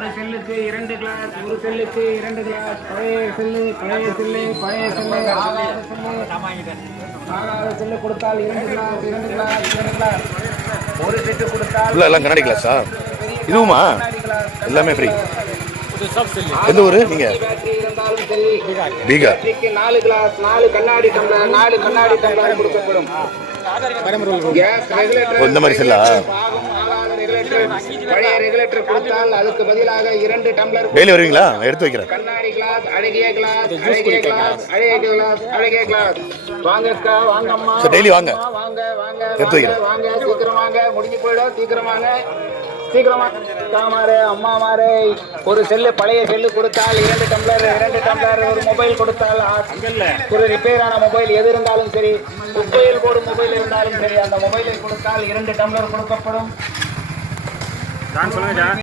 ஒரு செல்லுக்கு 2 கிளாஸ், ஒரு செல்லுக்கு 2 கிளாஸ். பழைய செல்லு, பழைய செல்லு, பழைய செல்லு, ஆகாத செல்லு கொடுத்தால் 2 கிளாஸ், 2 கிளாஸ், 2 கிளாஸ். ஒரு செட்டு கொடுத்தால் எல்லாம் கண்ணாடி கிளாஸா? இதுவுமா? எல்லாமே ஃப்ரீ. எந்த ஊரு நீங்க? பீகார். 4 கிளாஸ், 4 கண்ணாடி டம்ளர், 4 கண்ணாடி டம்ளர் கொடுக்கப்படும். கேஸ் ரெகுலேட்டர் இந்த மாதிரி செல்லா? பழைய ரெகுலேட்டர் கொடுத்தால் அதுக்கு பதிலாக 2 டம்ளர். டெய்லி வருவீங்களா? எடுத்து வைக்கிறேன். கண்ணாடி கிளாஸ், அழகிய கிளாஸ், அழகிய கிளாஸ், அழகிய கிளாஸ், அழகிய கிளாஸ். வாங்கக்கா, வாங்கம்மா. டெய்லி வாங்க. வாங்க, வாங்க, எடுத்து வைக்கிறேன். வாங்க, சீக்கிரம் வாங்க. முடிஞ்சு போயிடும். சீக்கிரம் வாங்க, சீக்கிரமா. அக்காமாரே, அம்மாமாரே, ஒரு செல்லு, பழைய செல்லு கொடுத்தால் 2 டம்ளர், 2 டம்ளர். ஒரு மொபைல் கொடுத்தால், ஒரு ரிப்பேர் ஆன மொபைல் எது இருந்தாலும் சரி, குப்பையில் போடும் மொபைல் இருந்தாலும் சரி, அந்த மொபைலை கொடுத்தால் 2 டம்ளர் கொடுக்கப்படும்.